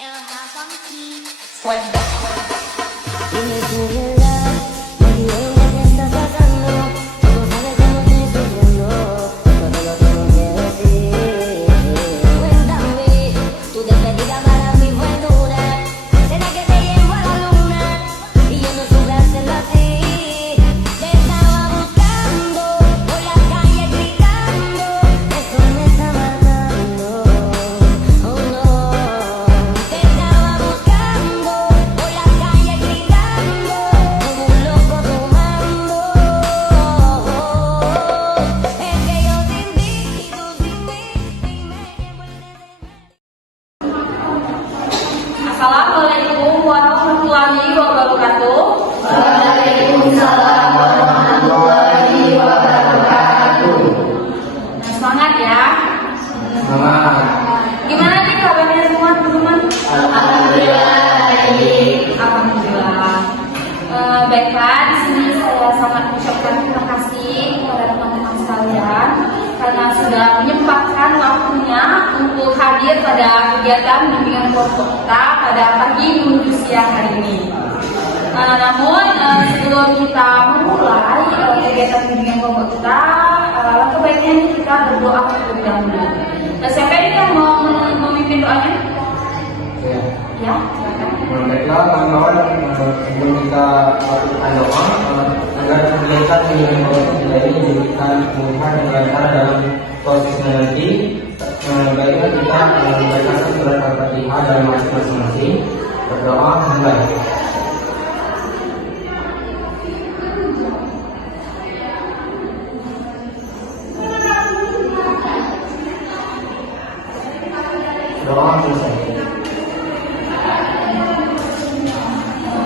Dime tu verdad, me diré lo que está pasando. Tú sabes cómo estoy sufriendo, todo lo tengo que decir. Cuéntame, tu despedida para mí fue dura. ¿Será que te llevo a la luna? Y yo no supe hacerlo así. Te estaba buscando por la calle gritando. Eso me está matando. Oh no. Te estaba buscando por la calle gritando como un loco tomando. Es que yo sin ti y tú sin mí y me Assalamualaikum warahmatullahi wabarakatuh. Waalaikumsalam warahmatullahi wabarakatuh. Nah, semangat ya. Semangat. Gimana nih kabarnya semua teman-teman? Alhamdulillah baik. Alhamdulillah. Baiklah, di sini saya sangat mengucapkan terima kasih kepada teman-teman sekalian karena sudah menyempatkan waktunya untuk hadir pada kegiatan bimbingan kelompok kita pada pagi menuju siang hari ini. Namun sebelum kita memulai kegiatan bimbingan kelompok kita, langkah baiknya kita berdoa terlebih dahulu. Siapa ini yang mau memimpin doanya? Ya, silakan. Baiklah kawan-kawan, sebelum kita lakukan doa agar kegiatan bimbingan kelompok kita ini diberikan kemudahan dan lancar dalam prosesnya nanti, baiklah kita membacakan surat Al-Fatihah dalam waktu masing-masing. Berdoa mulai. Doa selesai.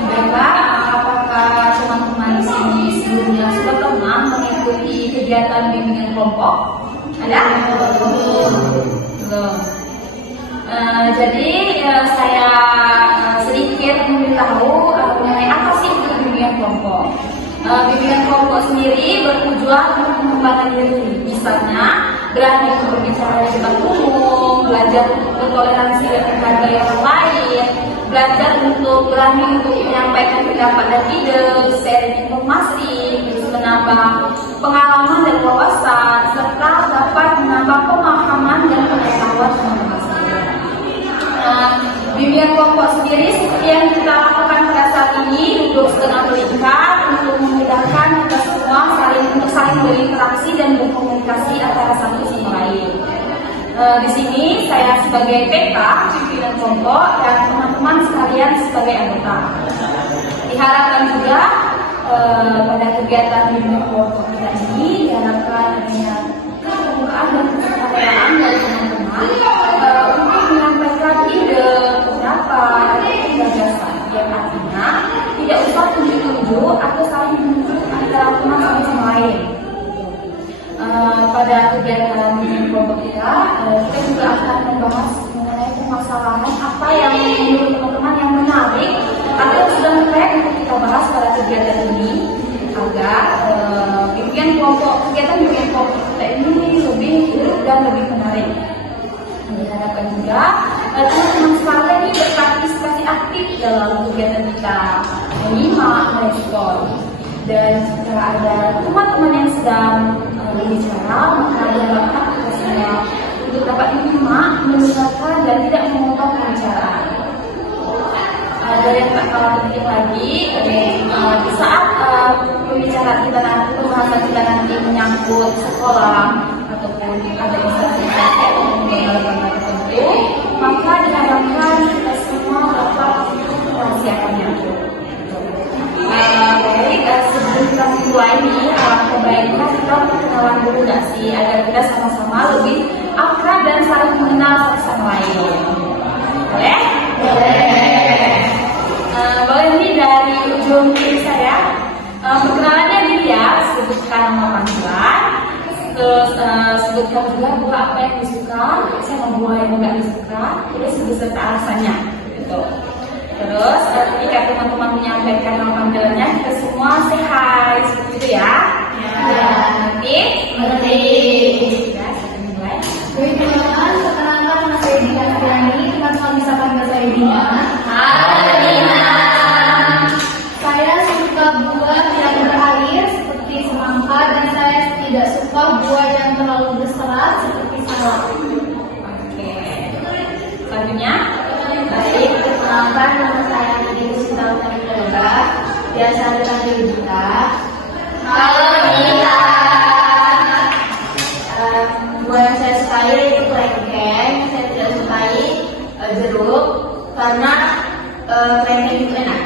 Baiklah, apakah teman-teman di sini sebelumnya sudah pernah mengikuti kegiatan bimbingan kelompok? Ada? Belum. Jadi saya sedikit memberitahu mengenai apa sih itu bimbingan kelompok. Bimbingan kelompok sendiri bertujuan untuk mengembangkan diri, misalnya berani untuk berbicara di depan umum, belajar untuk bertoleransi dan menghargai orang lain, belajar untuk berani untuk menyampaikan pendapat dan ide, sharing informasi, bisa menambah pengalaman dan wawasan, serta dapat menambah pemahaman dan pengetahuan teman-teman sekalian. Bimbingan kelompok sendiri seperti yang kita lakukan pada saat ini duduk setengah berikat untuk memudahkan kita semua saling berinteraksi dan berkomunikasi antara satu sama lain. Di sini saya sebagai PK pimpinan kelompok dan teman-teman sekalian sebagai anggota. Diharapkan juga pada kegiatan bimbingan kelompok kita ini diharapkan adanya keterbukaan dan kesetaraan dari teman-teman untuk menyampaikan ide, pendapat, atau gagasan yang artinya tidak usah tunjuk-tunjuk atau saling menunjuk antara teman sama lain. Pada kegiatan bimbingan kelompok kita juga akan membahas mengenai permasalahan apa yang menurut teman-teman yang menarik atau sedang tren untuk kita bahas pada kegiatan ini agar kegiatan bimbingan kelompok kita ini lebih hidup dan lebih menarik. Diharapkan juga teman-teman sekalian ini berpartisipasi aktif dalam kegiatan kita, menyimak, merespon. Dan jika ada teman-teman yang sedang berbicara, maka diharapkan kita semua untuk dapat menyimak, mendengarkan dan tidak memotong pembicaraan. Dari yang tak kalah penting lagi, di saat pembicaraan kita nanti, pembahasan kita nanti menyangkut sekolah ataupun ada instansi terkait dengan lembaga tertentu, maka diharapkan kita semua dapat mempersiapkannya. Baik, sebelum kita mulai ini, baiknya kita perkenalan dulu nggak sih, agar kita sama-sama lebih akrab dan saling mengenal satu sama lain. Boleh? Boleh. Boleh ini dari ujung kiri saya. Perkenalannya dilihat, sebutkan nama panggilan, terus sebutkan juga buah apa yang disuka, sama buah yang nggak disuka, terus beserta alasannya. Gitu. Terus ketika teman-teman menyampaikan nama panggilannya, kita semua say hi, seperti itu ya. Ya. Nanti. Ya, kita mulai. Perkenalkan, nama saya Edi Katriani, teman-teman bisa panggil saya Edi. Selanjutnya, Baik, perkenalkan nama saya Nidhi Sinta Utami Prayoga, biasa dipanggil Gita. halo Gita. Buah yang saya sukai yaitu kelengkeng. Saya tidak sukai jeruk karena kelengkeng itu enak.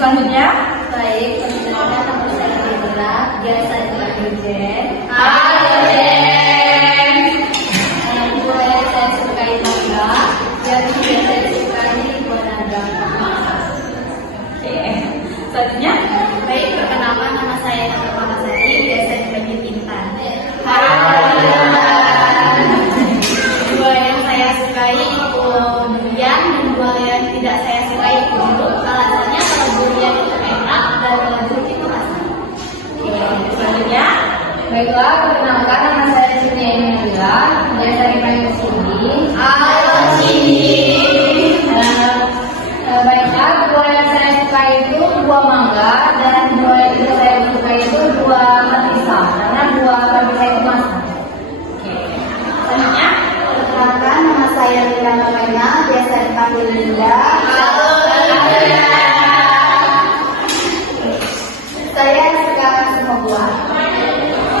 Selanjutnya, Baik, perkenalkan nama saya Nidila, biasa dipanggil Jen. halo Jen. Buah yang saya sukai mangga, yang biasa disukai buah naga. Oke. Selanjutnya, Baik, perkenalkan nama saya Nata Pamasari, biasa dipanggil Intan. Buah yang saya sukai itu durian, dan buah yang tidak saya sukai itu jeruk. Alasannya kalau durian itu enak dan kalau jeruk itu asam. selanjutnya, Baiklah, perkenalkan nama saya Cynthia Emilia, biasa dipanggil Cindy. halo Cindy. Baiklah, buah yang saya sukai itu buah mangga, dan buah yang tidak saya sukai itu buah matisa, karena buah matisa itu masam. Selanjutnya, Perkenalkan, nama saya Lila Mamena, biasa dipanggil Linda. halo Linda. Saya suka semua buah.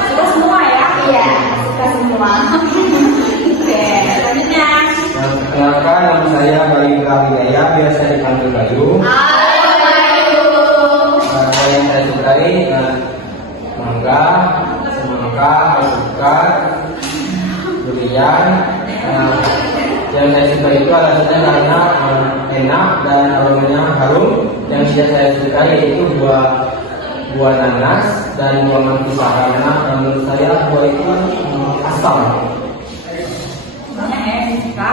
Suka semua ya? Iya, suka semua. Oke. Selanjutnya, Perkenalkan, nama saya Bayu Hidayah, biasa dipanggil Bayu. halo Bayu. Buah yang saya sukai mangga, semangka, alpukat, durian. Yang saya suka itu alasannya karena enak dan aromanya harum. Yang tidak saya suka yaitu buah nanas dan buah mangga karena menurut saya buah itu asam. Banyak ya yang suka.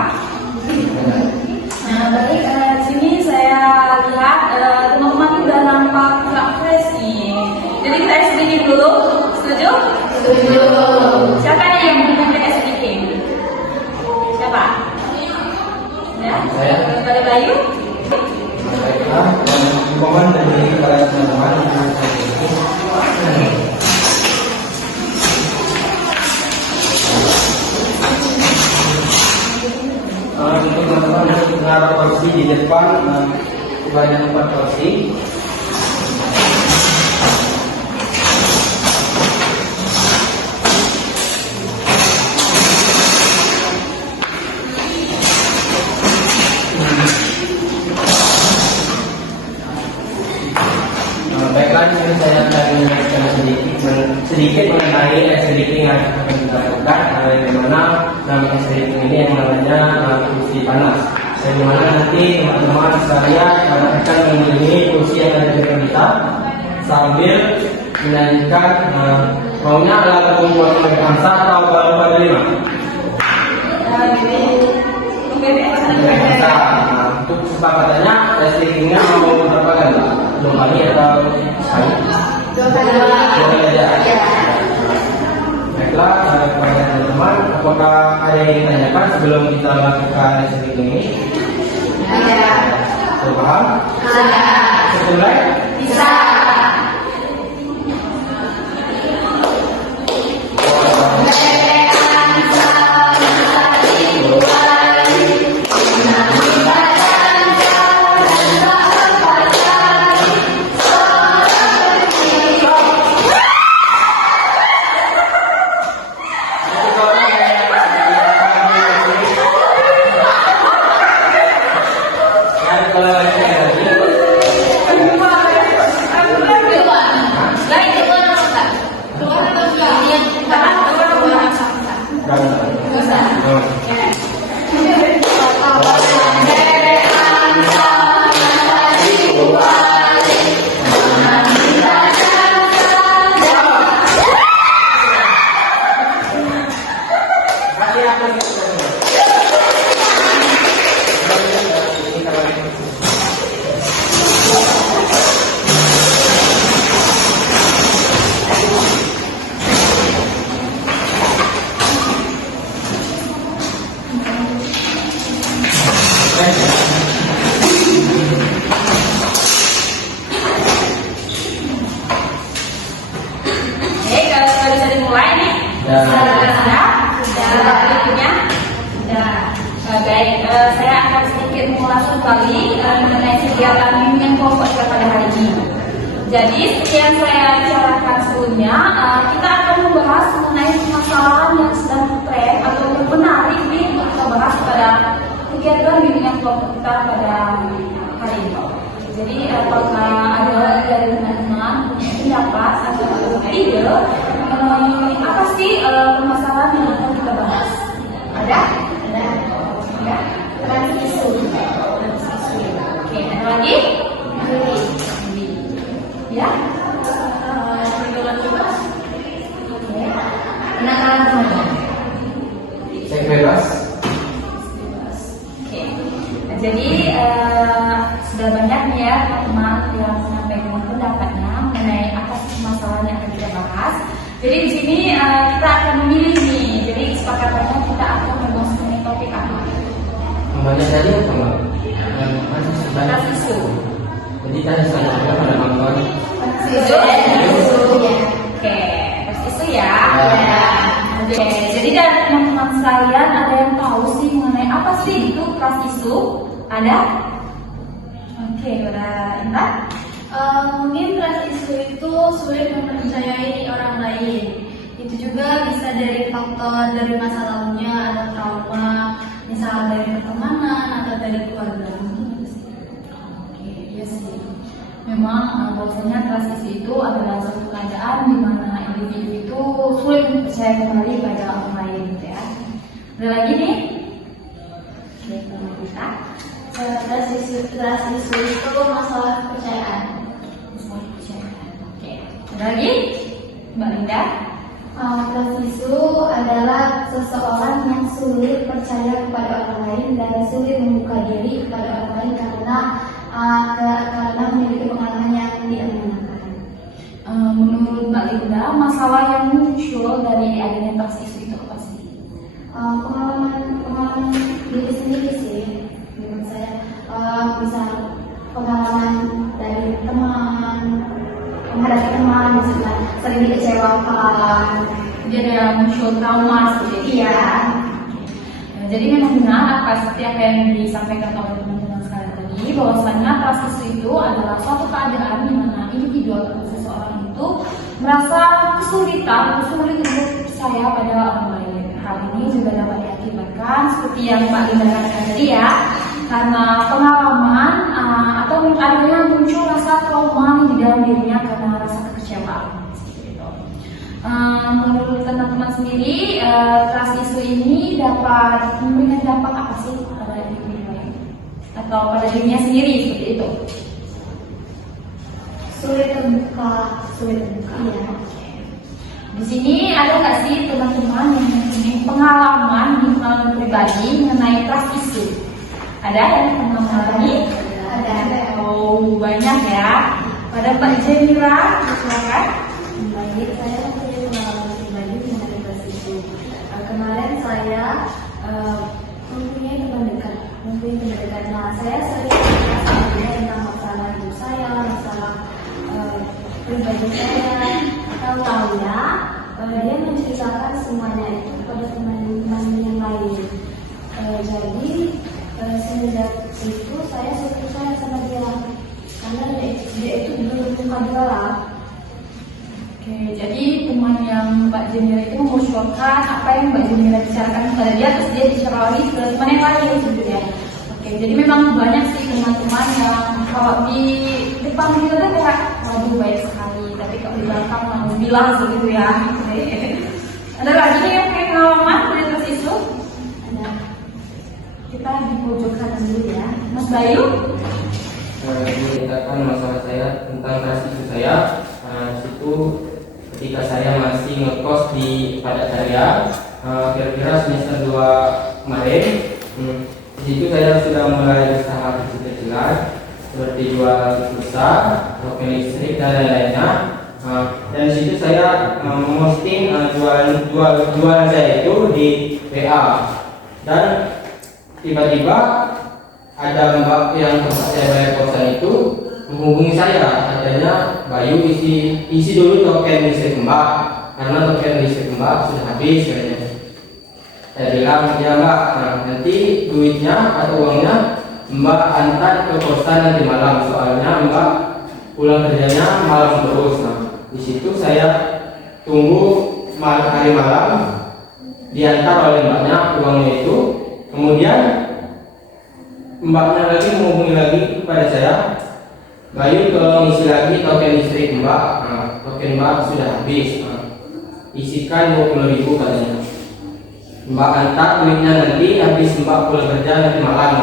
Nah, baik, di sini saya lihat teman-teman udah nampak nggak fresh nih. Jadi kita es bikin dulu, setuju? Setuju. Siapa nih yang mau ngajak es bikin? Siapa? Ya? Saya. Dari Bayu? Baiklah, hubungan dari para teman-teman yang saya untuk teman-teman untuk menaruh porsi di depan banyak 4 porsi. Baiklah, di sini saya akan menjelaskan sedikit mengenai sedikit yang akan kita lakukan, di mana dalam sedikit ini yang namanya kursi panas. Dan di mana nanti teman-teman sekalian akan memilih kursi yang ada di depan kita sambil menyanyikan maunya lagu buat bangsa atau baru pada 5. Untuk kesepakatannya, sedikitnya mau berapa kali? 2 kali atau sekali? 2 kali. 2 kali aja. Baiklah, kepada teman-teman, apakah ada yang ditanyakan sebelum kita melakukan sedikit ini? Iya. Sudah paham? Ada. Kita mulai? Bisa. Kalau lagi sedikit mengulas kembali mengenai kegiatan bimbingan kelompok kita pada hari ini. Jadi seperti yang saya bicarakan sebelumnya, kita akan membahas mengenai permasalahan yang sedang tren atau yang menarik untuk kita bahas pada kegiatan bimbingan kelompok kita pada hari ini. Jadi apakah ada dari teman-teman punya pendapat atau ide apa sih permasalahan yang akan kita bahas? Ada? Ya. Transisi. Oke, ada lagi? Ya. Penakaran teman. Saya bebas. Oke. Nah, jadi sudah banyak nih ya teman-teman yang menyampaikan pendapatnya mengenai apa sih masalah yang akan kita bahas. Jadi di sini kita akan memilih nih. Jadi kesepakatannya kita akan membahas mengenai topik apa? Banyak tadi apa mbak? Masih sebanyak. Trust issue. Jadi tadi saya juga pada nonton. Isu. Oke, trust issue ya. Oke, jadi dari teman-teman sekalian ada yang tahu sih mengenai apa sih itu trust issue? Ada? Oke, udah Intan? Mungkin trust issue itu sulit mempercayai orang lain. Itu juga bisa dari faktor dari masa lalunya atau trauma, misalnya dari pertemanan atau dari keluarga. Oke, iya sih. Memang bahwasanya trust issue itu adalah suatu keadaan di mana individu itu sulit percaya kembali pada orang lain, gitu ya. Ada lagi nih? Oke, kalau kita Trust issue itu masalah kepercayaan. Oke, ada lagi? Mbak Linda? Trust issue adalah seseorang yang sulit percaya kepada orang lain dan sulit membuka diri kepada orang lain karena memiliki pengalaman yang tidak menyenangkan. Menurut Mbak Linda, masalah yang muncul dari adanya trust issue itu apa sih? Pengalaman diri sendiri sih menurut saya. Misal pengalaman dari teman, menghadapi teman, misalnya sering dikecewakan. Jadi ada muncul trauma seperti itu. Iya. Nah, jadi memang benar apa seperti apa yang disampaikan oleh teman-teman sekalian tadi, bahwasanya trust issue itu adalah suatu keadaan di mana individu atau seseorang itu merasa kesulitan atau sulit untuk percaya pada orang lain. Hal ini juga dapat diakibatkan seperti yang Mbak Linda katakan tadi ya, karena pengalaman atau adanya muncul rasa trauma di dalam dirinya karena rasa kekecewaan. Menurut teman-teman sendiri, trust issue ini dapat memberikan dampak apa sih pada individu lain atau pada dirinya sendiri seperti itu? Sulit terbuka. Iya. Di sini ada nggak sih teman-teman yang mempunyai pengalaman pribadi mengenai trust issue? Ada yang pernah mengalami? Ada. Oh, banyak ya. Pada Mbak Jenira, silakan. Baik, saya punya pengalaman pribadi mengenai trust issue. Kemarin saya mempunyai teman dekat. Nah, saya sering berbicara tentang masalah hidup saya, masalah pribadi saya. Tahu-tahunya dia menceritakan semuanya itu kepada teman-teman yang lain. Jadi semenjak itu saya suka percaya sama dia karena dia itu belum buka dua lah. Oke, jadi teman yang Mbak Jenira itu membocorkan apa yang Mbak Jenira bicarakan kepada dia, terus dia diceritakan ke teman yang lain gitu ya. Oke, jadi memang banyak sih teman-teman yang kalau di depan kita tuh kayak waduh baik sekali, tapi kalau di belakang langsung bilang begitu ya. Oke. Ada lagi nih yang punya pengalaman punya trust issue? Ada. Kita di pojokan dulu ya. Mas Bayu? Menceritakan masalah saya tentang trust issue saya. Situ ketika saya masih ngekos di Padatkarya, kira-kira semester 2 kemarin. Di situ saya sudah mulai usaha kecil-kecilan seperti jual pulsa, token listrik dan lain-lainnya. Dan di situ saya memposting jualan saya itu di WA. Dan tiba-tiba ada mbak yang tempat saya bayar kosan itu menghubungi saya, katanya Bayu isi dulu token listrik mbak karena token listrik mbak sudah habis katanya. Saya bilang ya mbak, nanti duitnya atau uangnya Mbak antar ke kosan nanti malam, soalnya Mbak pulang kerjanya malam terus. Nah, di situ saya tunggu hari malam, diantar oleh mbaknya uangnya itu. Kemudian mbaknya lagi menghubungi lagi kepada saya, Bayu tolong isi lagi token listrik Mbak. Nah, token Mbak sudah habis. Nah, isikan 20.000 katanya. Mbak antar duitnya nanti habis Mbak pulang kerja nanti malam.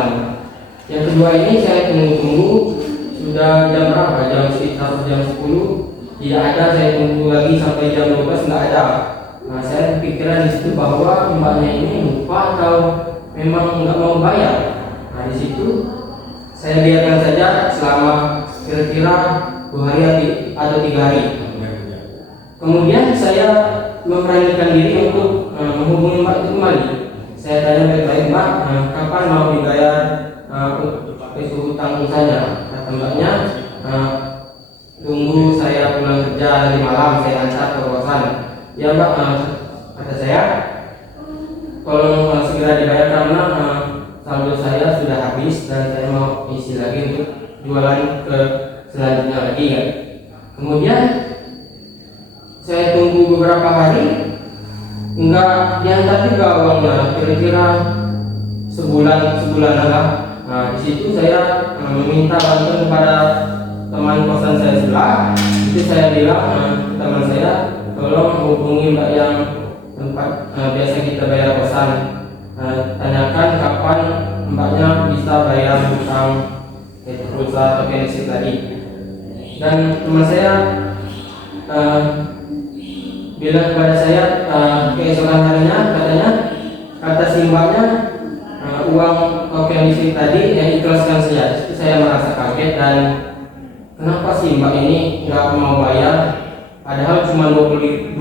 Yang kedua ini saya tunggu-tunggu sudah jam berapa? Jam sekitar jam 10. Tidak ada, saya tunggu lagi sampai jam 12 nggak ada. Nah, saya pikiran di situ bahwa mbaknya ini lupa atau memang nggak mau bayar. Nah, di situ saya biarkan saja selama kira-kira 2 hari atau 3 hari. Kemudian saya memberanikan diri untuk menghubungi mbak itu kembali. Saya tanya baik-baik, Mbak, kapan mau dibayar itu hutang saya? Kata mbaknya, tunggu saya pulang kerja nanti malam, saya antar ke kosan. Ya Mbak, kata saya, tolong segera dibayar karena saldo saya sudah habis dan saya mau isi lagi untuk jualan ke selanjutnya lagi ya. Kemudian saya tunggu beberapa hari, enggak diantar juga uangnya, kira-kira sebulan lah. Nah, di situ saya meminta bantuan kepada teman kosan saya sebelah. Itu saya bilang ke teman saya, tolong hubungi mbak yang tempat biasa kita bayar kosan, tanyakan kapan mbaknya bisa bayar hutang pulsa token listrik tadi. Dan teman saya bilang kepada saya keesokan harinya, katanya kata si mbaknya uang token listrik tadi ikhlaskan saja. Itu saya merasa kaget dan kenapa sih mbak ini nggak mau bayar? Padahal cuma 20.000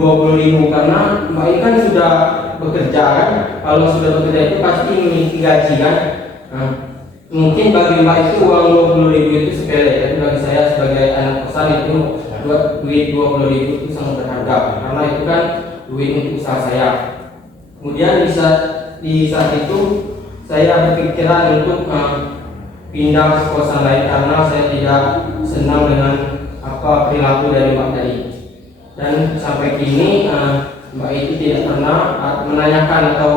karena mbak ini kan sudah bekerja kan. Kalau sudah bekerja itu pasti memiliki gaji kan. Nah, mungkin bagi mbak itu uang 20.000 itu sepele, tapi bagi saya sebagai anak kosan itu duit 20.000 itu sangat berharga karena itu kan duit untuk usaha saya. Kemudian di saat itu saya berpikiran untuk pindah ke kosan lain karena saya tidak senang dengan apa perilaku dari mbak tadi. Dan sampai kini mbak itu tidak pernah menanyakan atau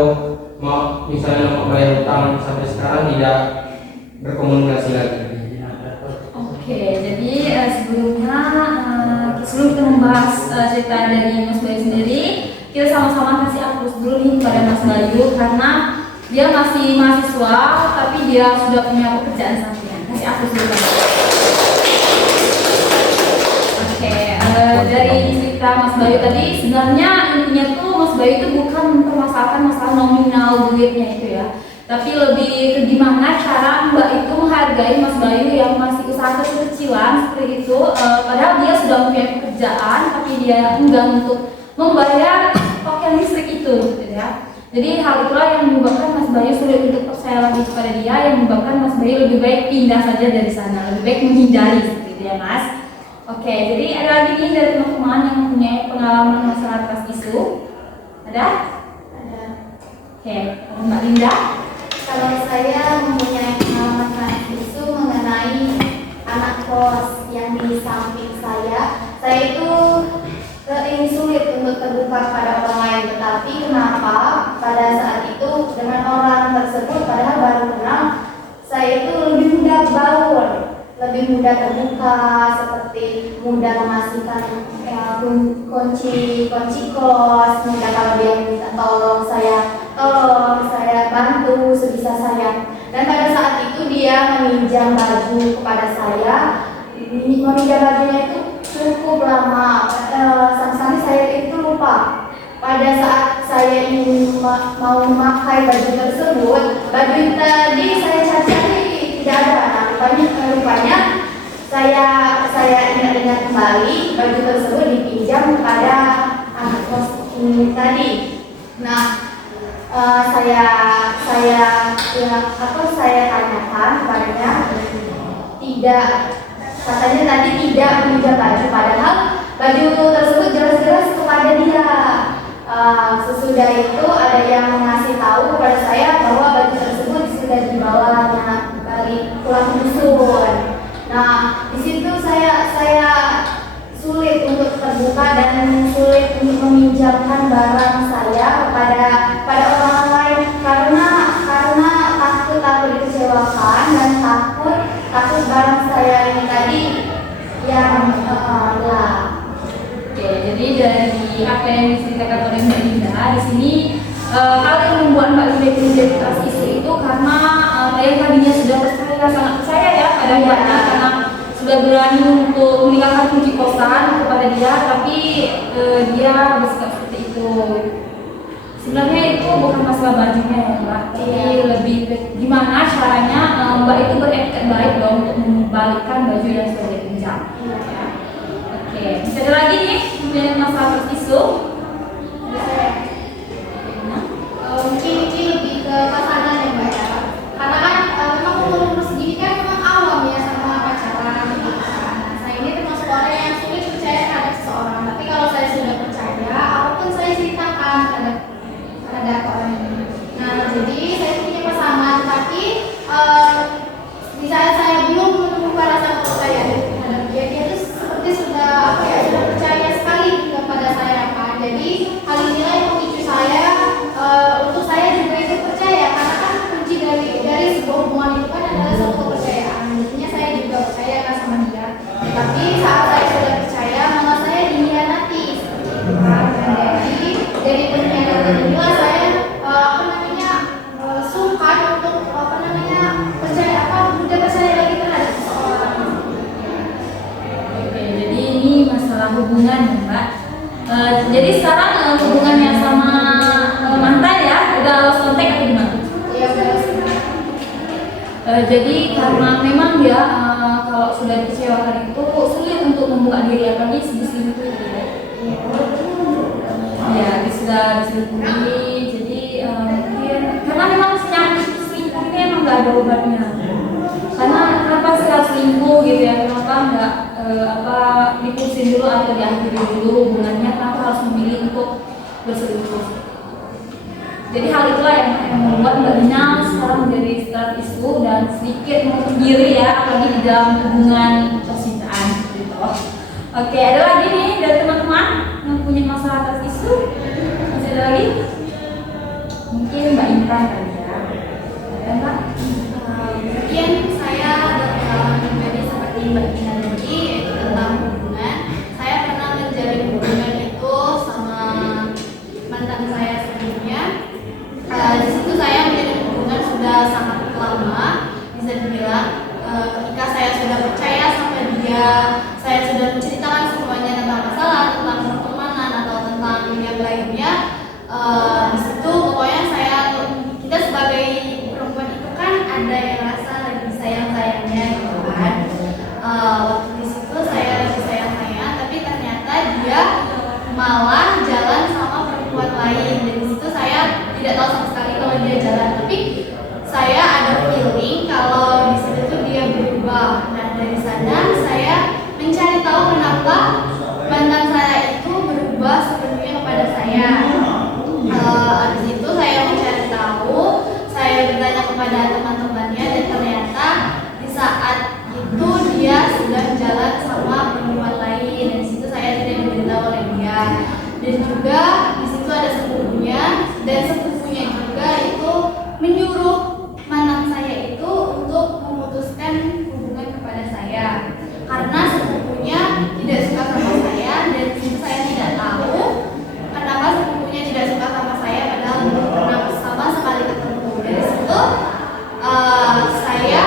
mau misalnya mau bayar hutang, sampai sekarang tidak berkomunikasi lagi. Oke, jadi sebelum kita membahas cerita dari Mas Bayu sendiri, kita sama-sama kasih hapus dulu nih kepada Mas Bayu karena dia masih mahasiswa tapi dia sudah punya pekerjaan sampingan. Kasih hapus dulu. Oke, dari cerita Mas Bayu tadi sebenarnya intinya tuh Mas Bayu itu bukan mempermasalahkan masalah nominal duitnya itu ya, tapi lebih ke gimana cara Mbak itu menghargai Mas Bayu yang masih usaha kecil-kecilan seperti itu, padahal dia sudah punya pekerjaan tapi dia enggan untuk membayar token listrik itu gitu ya. Jadi hal itulah yang menyebabkan Mas Bayu sulit untuk percaya lagi kepada dia, yang menyebabkan Mas Bayu lebih baik pindah saja dari sana, lebih baik menghindari seperti itu ya Mas. Oke, jadi ada lagi nih dari teman-teman yang punya pengalaman masalah atas isu. Ada? Ada. Oke, Mbak Linda. Kalau saya mempunyai pengalaman isu mengenai anak kos yang di samping saya itu ini sulit untuk terbuka pada orang lain. Tetapi kenapa pada saat itu dengan orang tersebut padahal baru kenal, saya itu lebih mudah baur, lebih mudah terbuka, seperti mudah mengasihkan kunci kos, mudah kalau dia minta tolong saya bantu sebisa saya. Dan pada saat itu dia meminjam baju kepada saya, meminjam bajunya itu cukup lama, sampai saya itu lupa. Pada saat saya ingin mau memakai baju tersebut, baju tadi saya cari tidak ada. Nah, rupanya saya ingat kembali baju tersebut dipinjam kepada anak kos ini tadi. Nah, saya tanyakan kepadanya, tidak, katanya tadi tidak meminjam baju, padahal baju tersebut jelas-jelas kepada dia. Sesudah itu ada yang mengasih tahu kepada saya bahwa baju tersebut sudah dibawanya balik berani untuk meninggalkan kunci kosan kepada dia, tapi dia bersikap seperti itu. Sebenarnya itu bukan masalah bajunya ya Mbak, tapi lebih ke gimana caranya Mbak itu beretikat baik dong untuk membalikkan baju yang sudah dipinjam. Ya. Oke, bisa ada lagi nih kemudian masalah trust issue. Mungkin ini lebih ke pasangan ya Mbak ya. Karena kan memang umur segini kan memang awam ya sama pacaran gitu kan. Nah, saya ini termasuk orang yang sulit percaya terhadap seseorang. Tapi kalau saya sudah percaya, apapun saya ceritakan terhadap orang ini. Nah, jadi saya punya pasangan, tapi di saat saya belum menemukan rasa kepercayaan terhadap dia, dia itu seperti sudah sudah percaya sekali kepada saya kan. Jadi hal inilah yang memicu saya untuk saya juga ikut percaya, karena kan kunci dari sebuah hubungan itu kan adalah suatu kepercayaan. Jadinya saya juga percaya kan sama dia. Tapi saat saya sudah percaya, malah saya dikhianati seperti itu kan. Jadi dari pengkhianatan inilah saya sungkan untuk mudah percaya lagi terhadap seseorang. Oke, jadi ini masalah hubungan ya Mbak. Jadi sekarang hubungannya sama mantan ya, udah lost contact atau gimana? Iya, udah. Jadi karena memang dia kalau sudah dikecewakan itu sulit untuk membuka diri, apalagi diselingkuhi gitu ya. Ya, dia sudah diselingkuhi, jadi mungkin karena memang penyakit selingkuh ini emang nggak ada obatnya. Karena kenapa sih harus selingkuh gitu ya? Kenapa nggak diputusin dulu atau diakhiri dulu hubungannya? Kenapa harus memilih untuk berselingkuh? Jadi hal itulah yang membuat Mbak Dina sekarang menjadi trust issue dan sedikit menutup diri ya, apalagi di dalam hubungan percintaan gitu. Oke, ada lagi nih dari teman-teman yang punya masalah trust issue? Masih ada lagi? Mungkin Mbak Intan kali ya. Ada Mbak? Mungkin saya ada pengalaman pribadi seperti Mbak Dina tadi, yaitu tentang hubungan. Saya pernah menjalin hubungan itu sama mantan saya sebelumnya. Di situ saya menjalin hubungan sudah sangat lama, bisa dibilang. Ketika saya sudah percaya sama dia, saya sudah menceritakan semuanya tentang masalah, tentang pertemanan atau tentang yang lainnya. Di situ pokoknya kita sebagai perempuan itu kan ada yang rasa lagi sayang-sayangnya gitu kan. Waktu di situ saya lagi sayang-sayang, tapi ternyata dia malah jalan sama perempuan lain. Dan di situ saya tidak tahu sama sekali kalau dia jalan, tapi saya ada feeling kalau di situ tuh dia berubah. Nah, dari sana saya mencari tahu kenapa mantan saya itu berubah sepenuhnya kepada saya. Habis itu saya mencari tahu, saya bertanya kepada teman-temannya, dan ternyata di saat itu dia sudah jalan sama perempuan lain. Dan di situ saya tidak diberitahu oleh dia. Dan juga di situ ada sepupunya, dan sepupunya juga itu menyuruh mantan saya itu untuk memutuskan hubungan kepada saya, karena sepupunya tidak suka sama saya. Dan di situ saya tidak tahu kenapa sepupunya tidak suka sama saya, padahal belum pernah sama sekali ketemu. Dari situ saya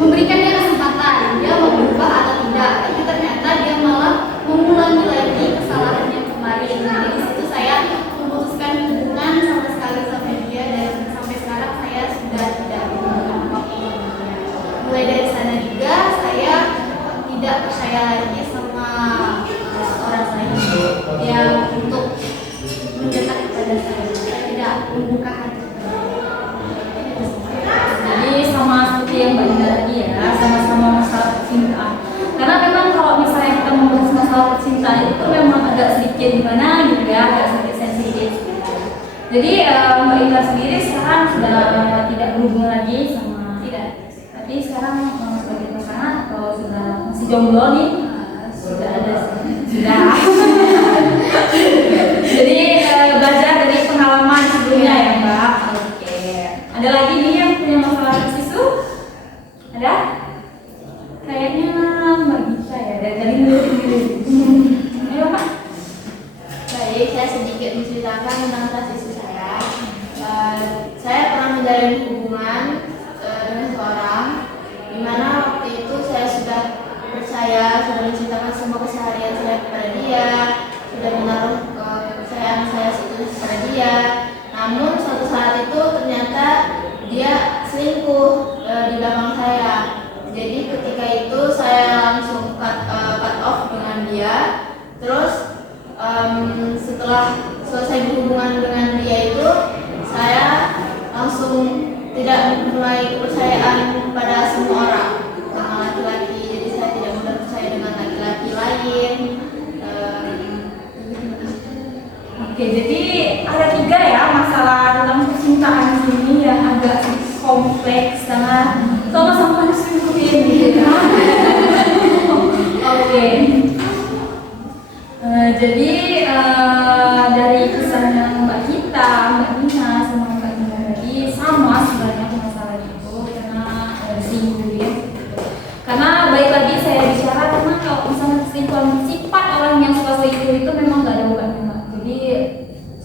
memberikan dia kesempatan, dia mau berubah atau tidak, tapi ternyata dia malah mengulangi lagi kesalahan yang kemarin. Jadi di situ saya memutuskan hubungan sama sekali sama dia, dan sampai sekarang saya sudah tidak hubungan apapun dengan dia. Mulai dari sana juga saya tidak percaya lagi sama orang lain yang untuk mendekat kepada saya tidak membuka hati. Jadi sama seperti yang Mbak Indah tadi ya, sama-sama masalah percintaan. Karena memang kalau misalnya kita membahas masalah percintaan itu memang agak sedikit gimana gitu ya, agak sedikit sensitif. Jadi Mbak Indah sendiri sekarang sudah tidak berhubungan lagi sama tidak. Tapi sekarang sebagai pasangan atau sudah masih jomblo nih? Sudah ada, sudah. Jadi belajar dari pengalaman sebelumnya ya Mbak. Oke. Ada lagi nih yang punya masalah isu? Ada? Kayaknya Mbak Gita ya, dari tadi dulu. Ayo Pak. Baik, saya sedikit menceritakan tentang trust issue saya. Saya pernah menjalin hubungan dengan seorang, dimana waktu itu saya sudah percaya di belakang saya. Jadi ketika itu saya langsung cut off dengan dia. Terus setelah selesai berhubungan dengan dia itu, saya langsung tidak mulai kepercayaan pada semua orang, sama laki-laki. Jadi saya tidak mudah percaya dengan laki-laki lain. Oke, jadi ada 3 ya masalah tentang percintaan di sini yang agak kompleks karena sama-sama diselingkuhin gitu kan. Oke. Jadi dari kisahnya Mbak Gita, Mbak Nina, sama Mbak Nina tadi sama sebenarnya masalah itu karena disinggung. Karena baik lagi saya bicara karena kalau misalnya selingkuhan sifat orang yang suka selingkuh itu memang nggak ada obatnya Mbak. Jadi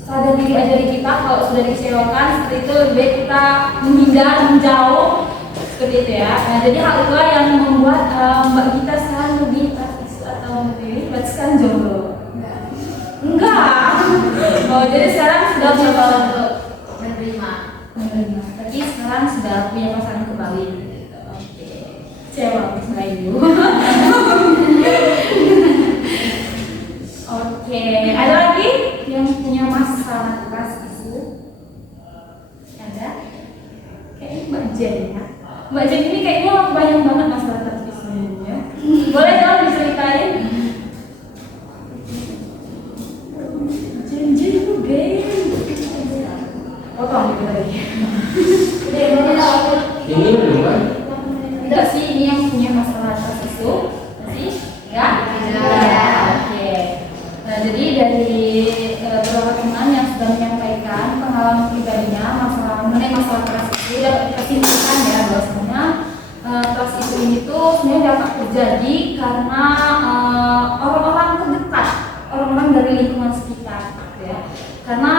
sadar diri aja di kita kalau sudah dikecewakan seperti itu lebih baik kita menghindar, menjauh seperti itu ya. Nah, jadi hal itulah yang membuat Mbak Gita sekarang lebih praktis atau lebih berarti sekarang jomblo. Enggak. Oh, jadi sekarang sudah coba untuk Menerima. Tapi sekarang sudah punya pasangan kembali. Oke. Cewek Melayu. Oke, ada lagi yang punya masalah trust issue? Ada? Kayaknya Mbak Jen ya. Mbak Jen ini kayaknya banyak banget masalah trust issue-nya. Boleh dong diceritain? Jen itu gay. Potong gitu tadi. Ini belum kan? Tidak sih, ini yang punya masalah trust issue. Masih? Enggak? Tidak. Oke. Nah, jadi dari beberapa teman yang sudah menyampaikan pengalaman pribadinya mengenai masalah trust issue, dapat kesimpulan ya bahwasanya trust issue ini tuh sebenarnya dapat terjadi karena orang-orang terdekat, orang-orang dari lingkungan sekitar, gitu ya. Karena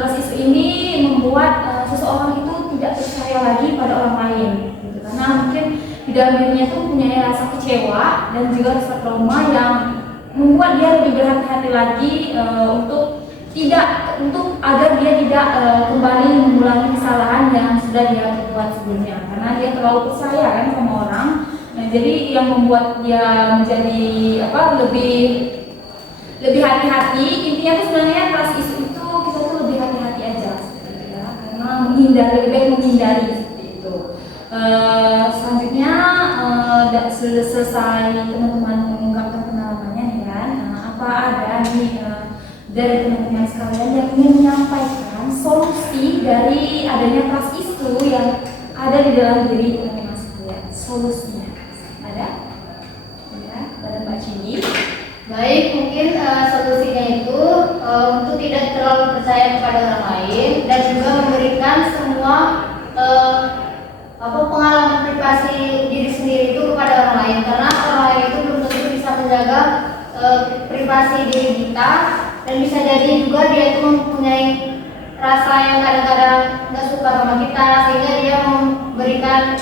trust issue ini membuat seseorang itu tidak percaya lagi pada orang lain, gitu. Karena mungkin di dalam dirinya tuh punya rasa kecewa dan juga rasa trauma yang membuat dia lebih berhati-hati lagi untuk agar dia tidak kembali mengulangi kesalahan yang sudah dia perbuat sebelumnya, karena dia terlalu percaya kan sama orang. Nah, jadi yang membuat dia menjadi lebih hati-hati. Intinya tuh sebenarnya trust issue itu kita tuh lebih hati-hati aja gitu ya, karena lebih baik menghindari seperti itu. Selanjutnya selesai teman-teman mengungkapkan pengalamannya nih kan, apa ada nih dari teman-teman sekalian yang ingin menyampaikan solusi dari adanya trust issue yang ada di dalam diri teman-teman sekalian? Solusinya ada? Ya, dari Mbak Cindy. Baik, mungkin solusinya itu untuk tidak terlalu percaya kepada orang lain dan juga memberikan semua pengalaman privasi diri sendiri itu kepada orang lain, karena orang lain itu belum tentu bisa menjaga privasi diri kita, dan bisa jadi juga dia itu mempunyai rasa yang kadang-kadang nggak suka sama kita sehingga dia memberitahu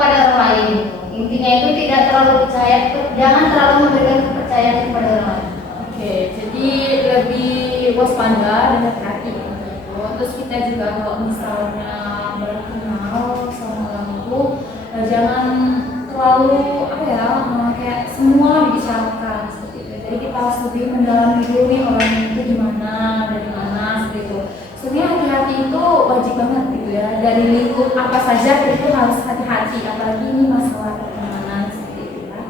pada orang lain. Intinya itu tidak terlalu percaya, jangan terlalu memberikan kepercayaan kepada orang lain. Oke, jadi lebih waspada dan hati-hati gitu. Terus kita juga kalau misalnya baru kenal sama orang itu jangan terlalu kayak semua dibicarakan seperti itu. Jadi kita harus lebih mendalami dulu nih orang itu gimana, dari mana seperti itu. Sebenarnya hati-hati itu wajib banget gitu ya. Dari lingkup apa saja itu harus hati-hati, apalagi ini masalah pertemanan seperti itu ya.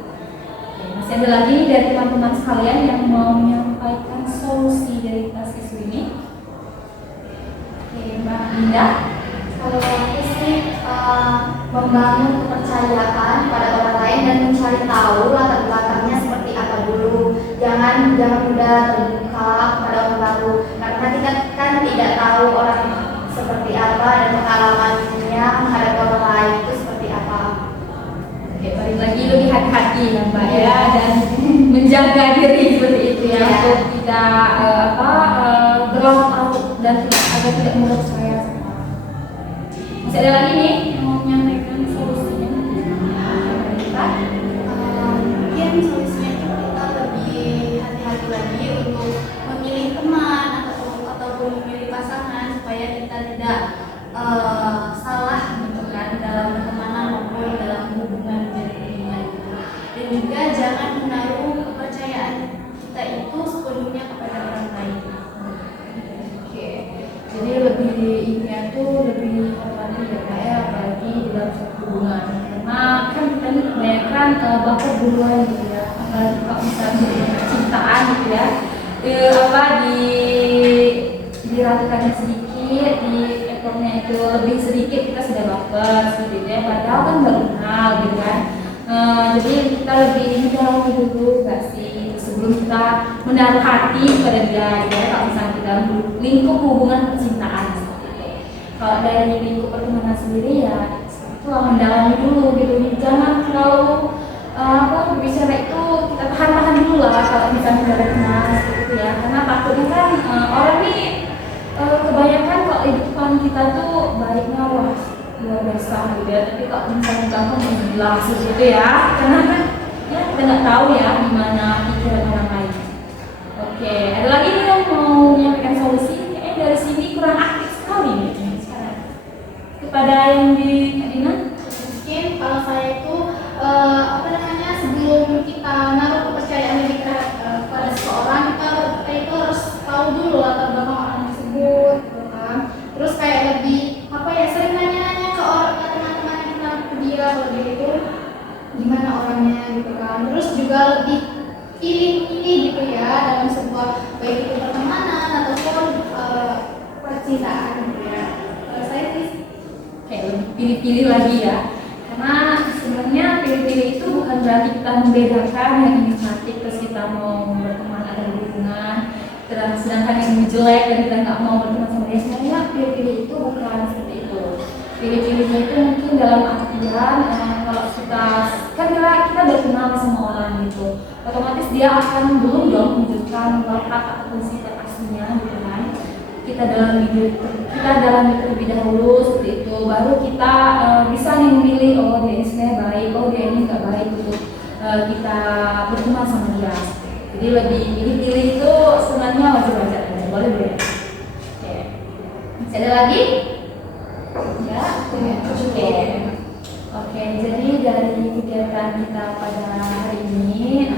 Oke, masih ada lagi nih dari teman-teman sekalian yang mau menyampaikan solusi dari trust issue ini. Oke, Mbak Linda. Kalau aku sih membangun kepercayaan pada orang lain dan mencari tahu latar belakangnya seperti apa dulu. Jangan mudah terbuka pada orang baru, karena kita kan tidak tahu orang seperti apa dan pengalamannya menghadapi orang lain itu seperti apa. Oke, balik lagi lebih hati-hati ya Mbak ya, dan menjaga diri seperti itu ya, untuk tidak berlarut-larut dan agar tidak mudah percaya sama orang. Masih ada lagi nih yang mau menyampaikan solusinya? Mungkin solusinya itu kita lebih hati-hati lagi untuk memilih teman ataupun memilih pasangan supaya kita tidak salah baper duluan gitu ya, apalagi kalau misalnya cintaan gitu ya, apa diratukannya sedikit, di ekornya itu lebih sedikit kita sudah baper seperti itu ya, padahal kan baru kenal gitu kan. Jadi kita lebih mendalami dulu gak sih sebelum kita menaruh hati pada dia gitu ya, kalau misalnya kita lingkup hubungan percintaan seperti itu. Kalau dari lingkup pertemanan sendiri ya itu mendalami dulu gitu, jangan terlalu berbicara itu kita tahan-tahan dulu lah kalau misalnya udah kenal seperti itu ya, karena takutnya kan orang ini kebanyakan kalau kehidupan kita tuh baiknya wah luar biasa gitu ya, tapi kalau misalnya gampang gila seperti itu ya, karena kan ya kita nggak tahu ya gimana pikiran orang lain. Oke, ada lagi nih yang mau menyampaikan solusi? Kayaknya dari sini kurang aktif sekali nih sekarang. Kepada yang di Adina? Mungkin kalau saya itu sebelum kita naruh kepercayaan diri kepada seseorang, kita itu harus tahu dulu latar belakang orang tersebut, gitu kan. Terus kayak lebih sering nanya-nanya ke teman-teman yang kenal ke dia, kalau dia itu gimana orangnya gitu kan. Terus juga lebih pilih-pilih gitu ya dalam sebuah baik itu pertemanan ataupun percintaan gitu ya. Kalau saya sih Kayak lebih pilih-pilih lagi ya, karena sebenarnya pilih-pilih itu bukan berarti kita membedakan yang ini cantik terus kita mau berteman ada hubungan, terus sedangkan yang ini jelek dan kita nggak mau berteman sama dia. Sebenarnya pilih-pilih itu bukan seperti itu. Pilih-pilihnya itu mungkin dalam artian kalau kita kan kita berkenal sama orang gitu, otomatis dia akan belum dong menunjukkan watak ataupun sifat aslinya gitu kan. Kita dalam terlebih dahulu seperti itu, baru kita bisa nih memilih, oh dia ini sebenarnya baik, oh dia ini nggak baik untuk kita berteman sama dia. Jadi lebih pilih-pilih itu sebenarnya wajar-wajar aja, boleh. Oke. Masih ada lagi? Ya, oke. Jadi dari kegiatan kita pada hari ini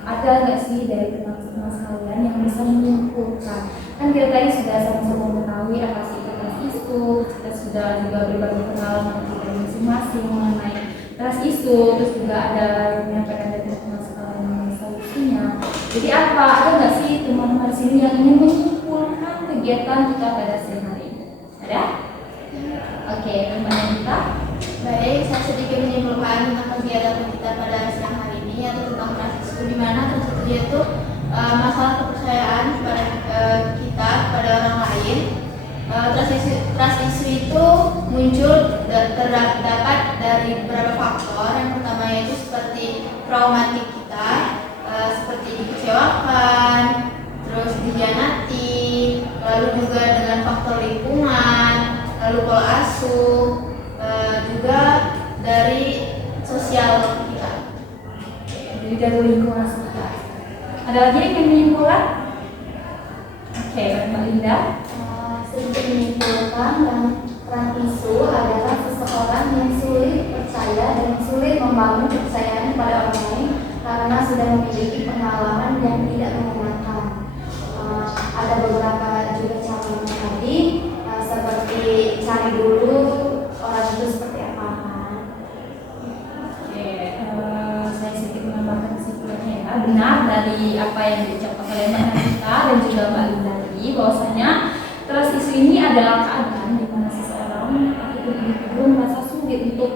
ada nggak sih dari teman-teman sekalian yang bisa menyimpulkan? Kan kita tadi sudah sama-sama mengetahui apa sih trust issue, kita sudah juga berbagi pengalaman kita masing-masing mengenai trust issue, terus juga ada menyampaikan dari teman sekalian mengenai solusinya. Jadi ada nggak sih teman-teman di sini yang ingin menyimpulkan kegiatan kita pada siang hari ini? Ada? Oke, teman kita. Baik, saya sedikit menyimpulkan tentang kegiatan kita pada siang hari ini, yaitu tentang trust issue, di mana trust issue itu masalah kepercayaan kepada kita kepada orang lain. Trust issue itu muncul terdapat dari beberapa faktor. Yang pertama yaitu seperti traumatik kita, seperti dikecewakan, terus dihianati, lalu juga dengan faktor lingkungan, lalu pola asuh, juga dari sosial kita. Jadi dari lingkungan sekitar. Ada lagi yang ingin menyimpulkan? Oke, Mbak Linda. Sedikit menyimpulkan dan trust issue adalah seseorang yang sulit percaya dan sulit membangun kepercayaan pada orang lain karena sudah memiliki pengalaman yang tidak menyenangkan. Ada beberapa juga cara tadi seperti cari dulu orang itu seperti apa. Oke, saya sedikit menambahkan kesimpulannya ya. Benar dari apa yang diucapkan oleh Mbak Nafita dan juga Mbak Linda tadi, bahwasanya trust issue ini adalah keadaan di mana seseorang ataupun individu merasa sulit untuk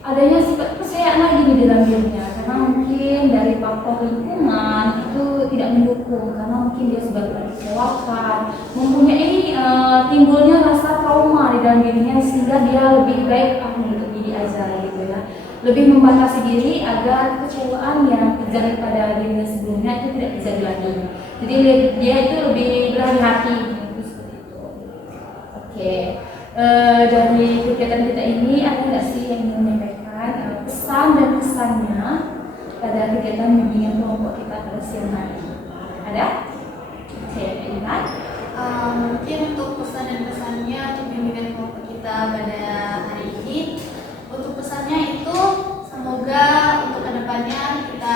adanya sifat kepercayaan lagi di dalam dirinya, karena mungkin dari faktor lingkungan itu tidak mendukung, karena mungkin dia sudah dikecewakan, mempunyai timbulnya rasa trauma di dalam dirinya sehingga dia lebih baik menutup diri aja gitu ya, lebih membatasi diri agar kekecewaan yang terjadi pada dirinya sebelumnya itu tidak terjadi lagi. Jadi dia itu lebih berhati-hati. Oke, dari kegiatan kita ini ada nggak sih yang ingin menyampaikan pesan dan kesannya pada kegiatan bimbingan kelompok kita pada siang hari? Ada? Oke, ingat? Mungkin untuk pesan dan kesannya untuk bimbingan kelompok kita pada hari ini, untuk pesannya itu semoga untuk kedepannya kita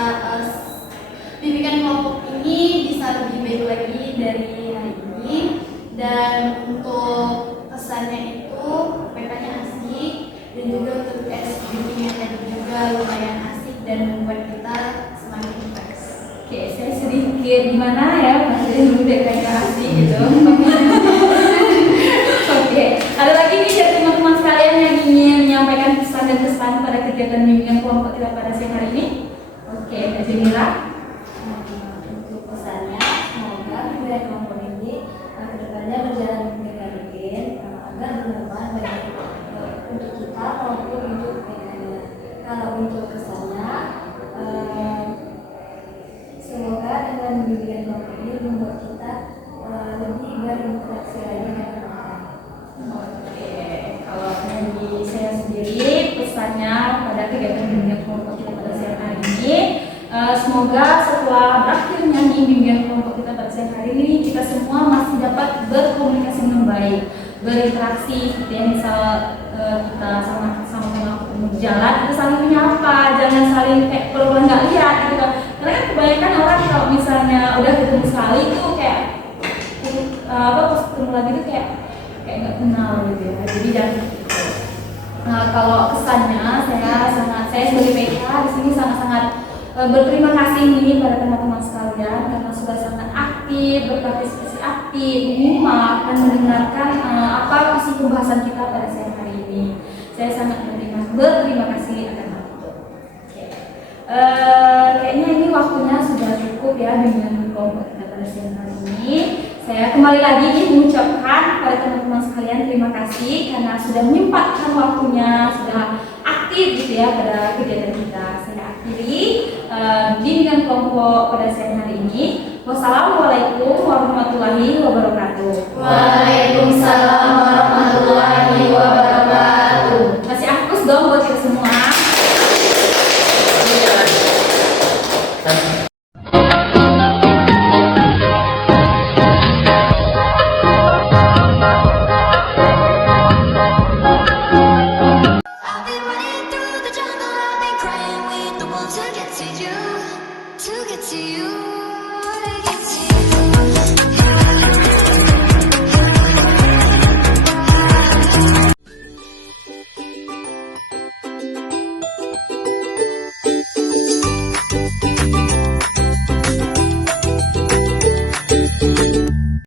bimbingan kelompok ini bisa lebih baik lagi dari hari ini. Dan untuk kesannya itu PK-nya asik, dan juga untuk bimbingan tadi juga lumayan asik dan membuat kita semakin rileks. Oke, saya sedikit gimana ya, masih dulu deh kayak asli gitu. Oke, ada lagi nih dari teman-teman sekalian yang ingin menyampaikan pesan dan kesan pada kegiatan bimbingan kelompok kita pada siang hari ini? Oke, Mbak Jamila. Untuk pesannya, semoga bimbingan kelompok ini kedepannya berjalan dengan rutin agar bermanfaat bagi untuk kita maupun untuk mereka. Kalau untuk kesannya, semoga dengan bimbingan kelompok ini membuat kita lebih berinteraksi lagi dengan mereka. Oke, kalau dari saya sendiri pesannya pada kegiatan bimbingan kelompok kita pada siang hari ini, semoga setelah berakhirnya bimbingan kelompok kita pada siang hari ini, kita semua masih dapat berkomunikasi dengan baik, berinteraksi, seperti yang misal kita sama-sama jalan, kita saling menyapa, jangan saling kayak pelan nggak lihat gitu kan. Karena kan kebanyakan orang kalau misalnya udah ketemu sekali itu kayak pas ketemu lagi itu kayak nggak kenal gitu ya. Jadi jangan gitu. Nah, kalau kesannya saya sebagai PK di sini sangat berterima kasih nih pada teman-teman sekalian karena sudah sangat aktif, berpartisipasi aktif, menyimak dan mendengarkan apa isi pembahasan kita pada siang hari ini. Saya sangat berterima kasih akan hal itu. Kayaknya ini waktunya sudah cukup ya bimbingan kelompok kita pada siang hari ini. Saya kembali lagi mengucapkan kepada teman-teman sekalian terima kasih karena sudah menyempatkan waktunya, sudah aktif gitu ya pada kegiatan kita. Saya akhiri bimbingan kelompok pada siang hari ini. Wassalamualaikum warahmatullahi wabarakatuh. Waalaikumsalam